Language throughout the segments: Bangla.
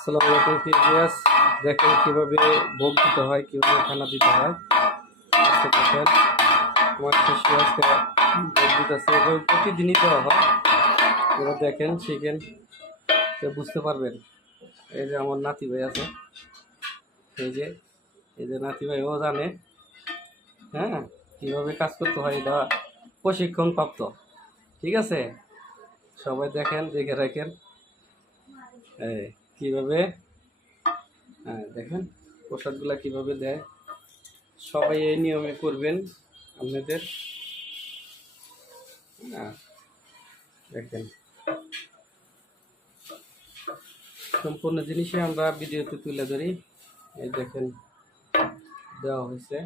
আসসালামু আলাইকুম দেখেন কীভাবে ভোগ দিতে হয়, কীভাবে খানা দিতে হয়। তোমার শিশু আজকে এভাবে প্রতিদিনই দেওয়া হয়। এবার দেখেন শিখেন বুঝতে পারবেন। এই যে আমার নাতি ভাই আছে। এই যে এই যে নাতি ভাই, ও জানে হ্যাঁ কীভাবে কাজ করতে হয়, এটা প্রশিক্ষণ প্রাপ্ত ঠিক আছে? সবাই দেখেন, দেখে রাখেন। এই। কীভাবে? হ্যাঁ দেখেন প্রসাদগুলো কীভাবে দেয়। সবাই এই নিয়মে করবেন আপনাদের। হ্যাঁ দেখেন। সম্পূর্ণ জিনিসে আমরা ভিডিওতে তুলে ধরি। এই দেখেন, দেওয়া হয়েছে।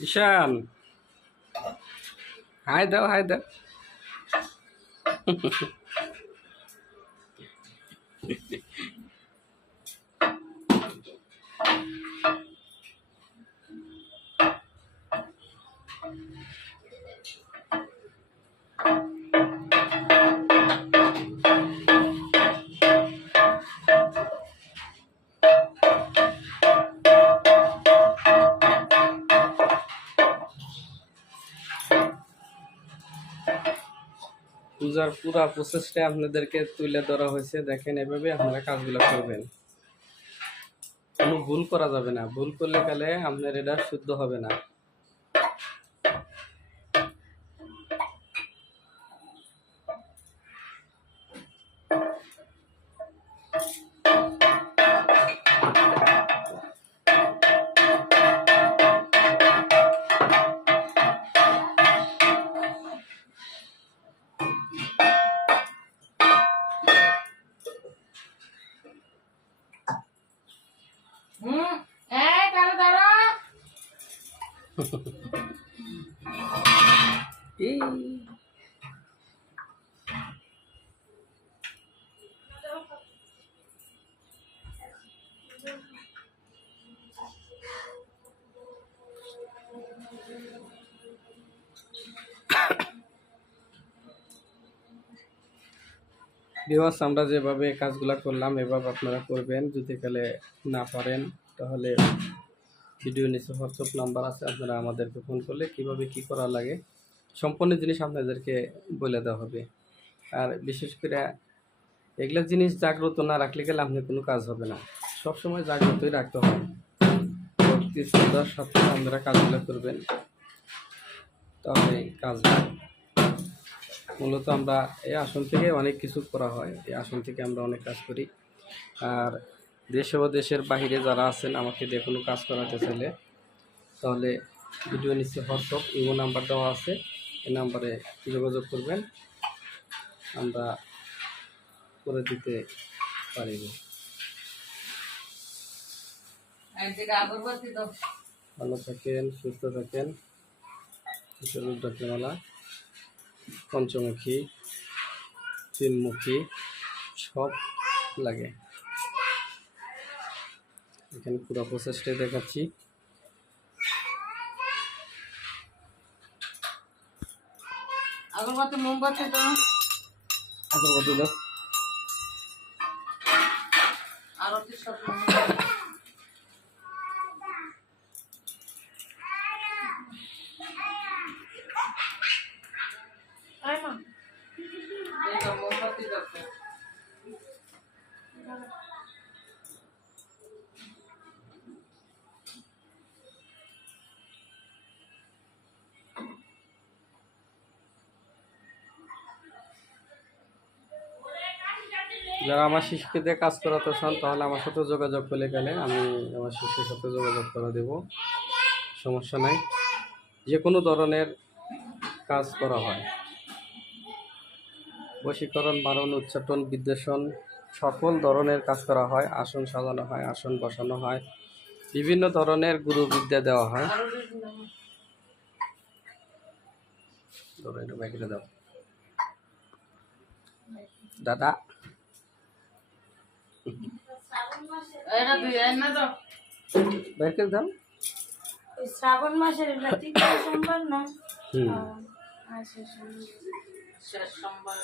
ঈশান। হাই দাও হাই দাও। পূজার পুরা প্রসেসটা আপনাদেরকে তুলে ধরা হয়েছে। দেখেন এভাবে আপনারা কাজগুলো করবেন। কোনো ভুল করা যাবে না। ভুল করলে গেলে আপনার এটা শুদ্ধ হবে না। এই। আমরা যেভাবে কাজগুলো করলাম এভাবে আপনারা করবেন। যদি কালে না পারেন তাহলে ভিডিও নিচে হোয়াটসঅ্যাপ নাম্বার আছে, আপনারা আমাদেরকে ফোন করলে কীভাবে কি করা লাগে, সম্পূর্ণ জিনিস আপনাদেরকে বলে দেওয়া হবে। আর বিশেষ করে এগুলো জিনিস জাগ্রত না রাখলে গেলে আপনি কোনো কাজ হবে না। সবসময় জাগ্রতই রাখতে হবে। শ্রদ্ধার সাথে আপনারা কাজগুলো করবেন। তাহলে কাজ মূলত আমরা এই আসন থেকে অনেক কিছু করা হয়। এই আসন থেকে আমরা অনেক কাজ করি। আর দেশে ও দেশের বাহিরে যারা আছেন আমাকে দিয়ে কোনো কাজ করাতে চাইলে তাহলে ভিডিও নিচে হোয়াটসঅ্যাপ ইমো নাম্বার দেওয়া আছে। এই নাম্বারে যোগাযোগ করবেন। আমরা করে দিতে পারিব ভালো থাকেন সুস্থ থাকেন। রুদ্রাক্ষমালা পঞ্চমুখী তিনমুখী সব লাগে। এখানে পুরো প্রসেসটাই দেখাচ্ছি। আগরবাতি মোমবাতি দাও। আগরবাতি দাও। আরতি সব মোমবাতি দাও। যারা আমার শিশুকে কাজ করাতে চান, তাহলে আমার সাথে যোগাযোগ করলে গেলে আমি আমার শিশুর সাথে যোগাযোগ করে দেব। সমস্যা নাই। যে কোনো ধরনের কাজ করা হয়। বশীকরণ, বারণ উচ্চাটন বিদ্বেষণ সকল ধরনের কাজ করা হয়। আসন সাজানো হয়, আসন বসানো হয়। বিভিন্ন ধরনের গুরু বিদ্যা দেওয়া হয়। দাদা। এটা দাও। শ্রাবণ মাসের সোমবার না? হুম। আচ্ছা সোমবার শেষ সোমবার।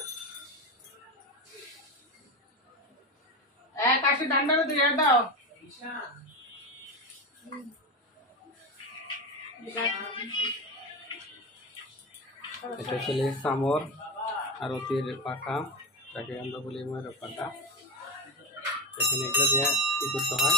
এক আশি ডান্ডারে দিয়ে দাও। এটা হচ্ছে সামর আরতির পাখা তাকে আমরা বলি ময়ের পাখা। এখানে এগুলো দিয়ে কি করতে হয়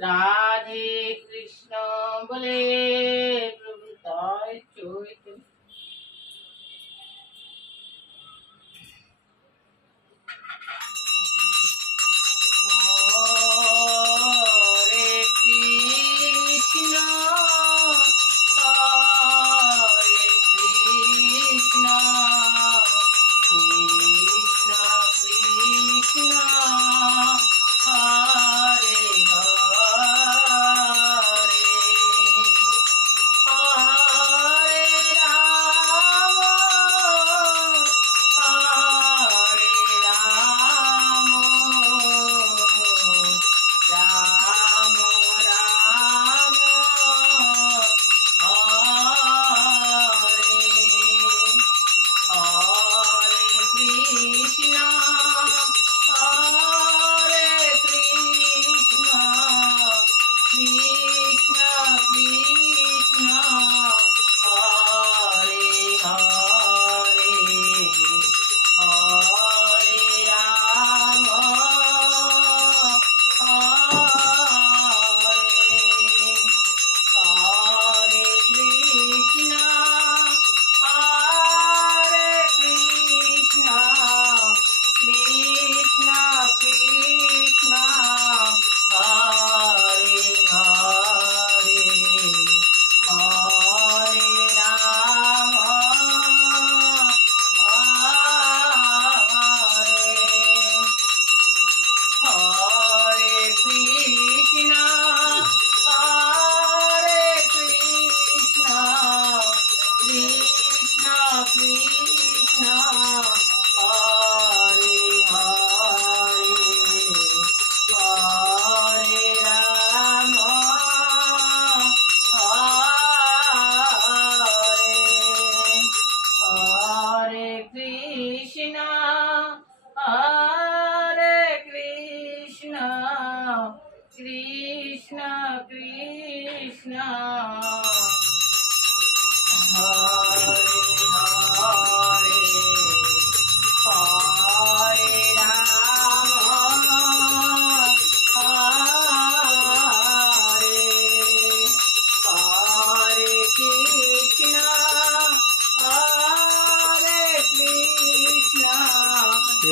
রাধে কৃষ্ণ বলে।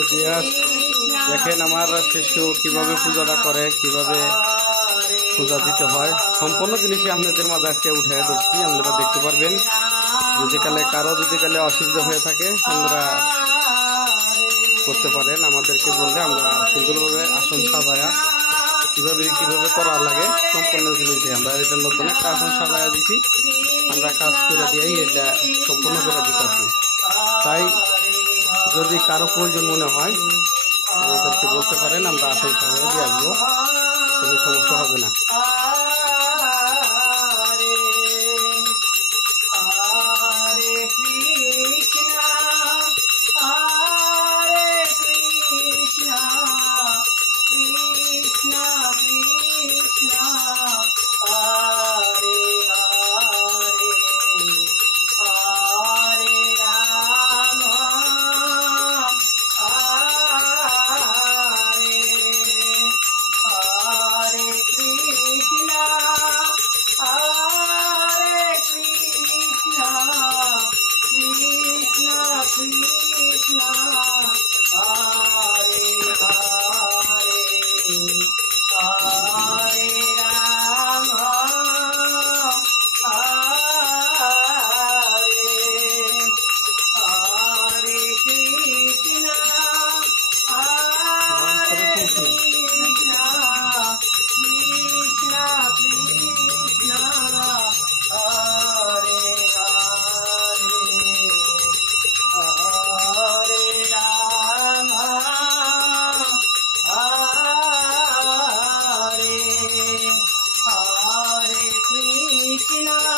ইতিহাস দেখেন আমার শিশু কীভাবে পূজাটা করে, কীভাবে পূজা দিতে হয়। সম্পূর্ণ জিনিসই আপনাদের মাঝে আজকে উঠে ধরছি, আপনারা দেখতে পারবেন। যদি কালে কারও, যদি কালে অসুবিধা হয়ে থাকে, আপনারা করতে পারেন। আমাদেরকে বললে আমরা সুন্দরভাবে আসন সাজায়া কীভাবে কীভাবে করা লাগে, সম্পূর্ণ জিনিসই। আমরা এটা নতুন একটা আসন সাজায়া দিছি। আমরা কাজ করে দিয়ে এটা সম্পূর্ণ করে দিতে তাই যদি কারও প্রয়োজন মনে হয় বলতে পারেন, আমরা আসল সময় দিয়ে আসব। কোনো সমস্যা হবে না। Krishna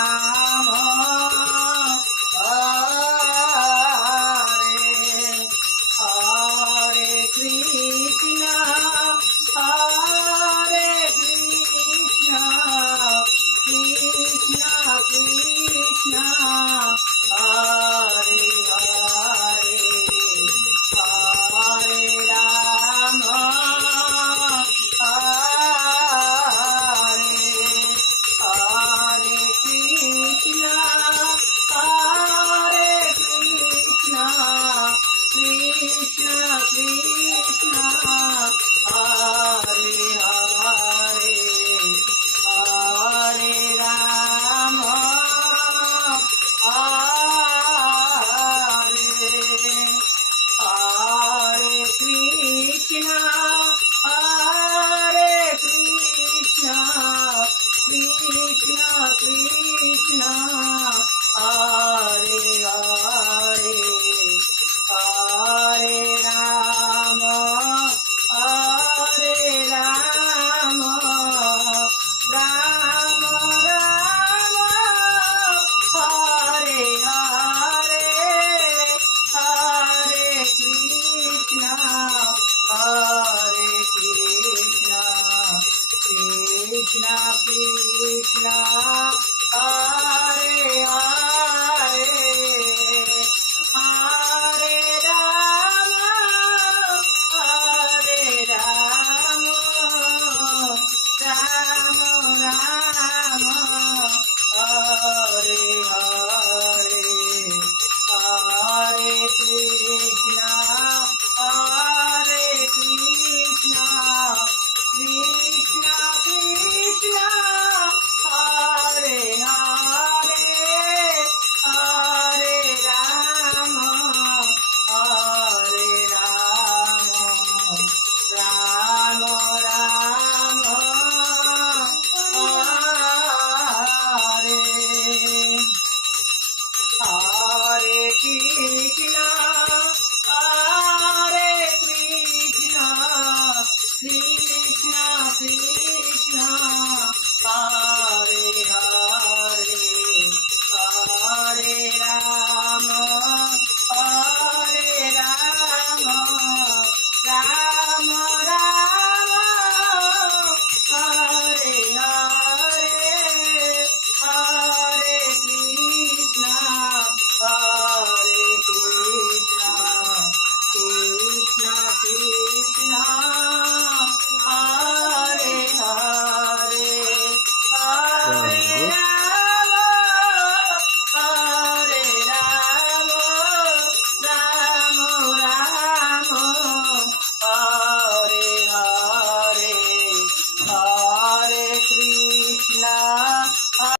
Krishna. हरे हरे।